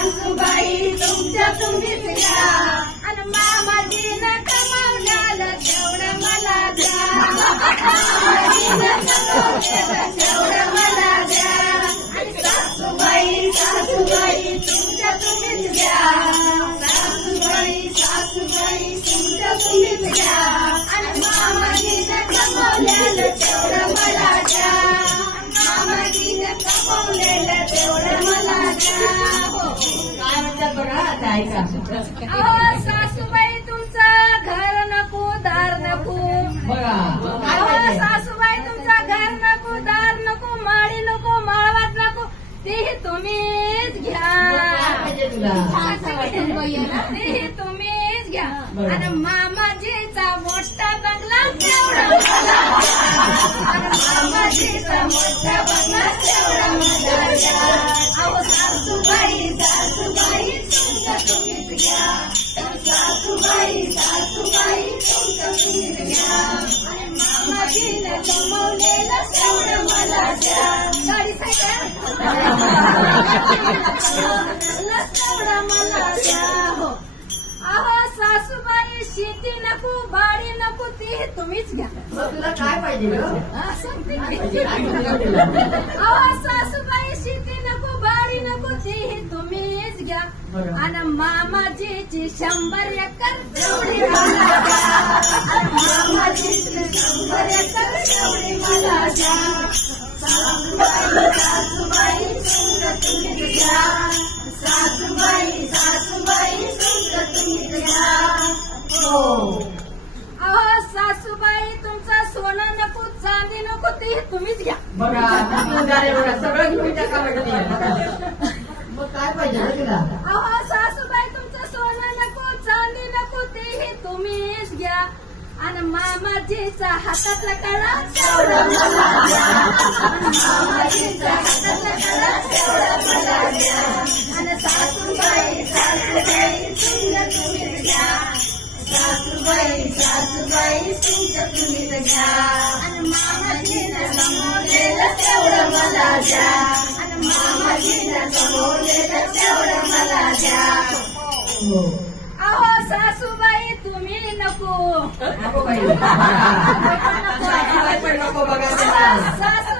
सासूबाई तुमच्या तुम्हीच घ्या आणि मामाजीनं कमावल्याला तेवढं मला द्या मामाजीनं कमावल्याला तेवढं मला द्या आणि सासूबाई सासूबाई तुमच्या तुम्हीच घ्या सासूबाई सासूबाई तुमच्या तुम्हीच घ्या आणि मामाजीनं कमावल्याला तेवढं मला द्या मामाजीनं कमावलेलं तेवढं मला द्या काय म्हणतात बघा आता ऐका. अहो सासूबाई तुमचं घर नको दार नको बघा काय अहो पाहिजे? सासूबाई तुमचं घर नको दार नको माळी नको माळवात नको तेही तुम्हीच घ्या काय पाहिजे तुला? तेही तुम्हीच घ्या बरं. आणि मामाजीचा मोठा बंगला तेवढा मला द्या. आणि मामाजीचा मोठा बंगला तेवढा मला द्या. अहो सासूबाई सासूबाई तुमचं तुम्हीच घ्या सासूबाई सासूबाई तुमचं तुम्हीच घ्या आणि मामाजीनं कमवलेलं तेवढं मला द्या गाडी तेवढं मला द्या हो अहो सासूबाई शेती नको बाडी नको ती तुम्हीच घ्या मग तुला काय पाहिजे गं? हा, सांगते की. काय पाहिजे तुला? अहो सासूबाई शेती नको बाडी नको ती तुम्हीच घ्या बरं. आणि मामाजीची 100 एकर तेवढी मला द्या आणि मामाजीची 100 एकर तेवढी मला द्या सासूबाई सासूबाई तुमचं तुम्हीच घ्या सासूबाई सासूबाई तुमचं तुम्हीच घ्या हो. अहो सासूबाई तुमचं सोनं नको चांदी नको ते तुम्हीच घ्या बघा किती उधार आहे बघा. सगळं घेऊन टाका वाटते. मग काय पाहिजे गं तुला? अहो सासूबाई तुमचं सोनं नको चांदी नको तेही तुम्हीच घ्या आणि मामाजीचा हातातला कळा तेवढं मला द्या आणि मामाजीचा हातातला कळा तेवढं मला द्या आणि सासूबाई सासूबाई तुमचं तुम्हीच घ्या सासूबाई सासूबाई तुमचं तुम्हीच घ्या आणि मामाजीनं कमवलेलं तेवढं मला द्या आणि मामाजीनं कमवलेलं तेवढं मला द्या हो. अहो सासूबाई तुम्ही नको नको बाई. सासूबाई पण नको बघा मला. सासू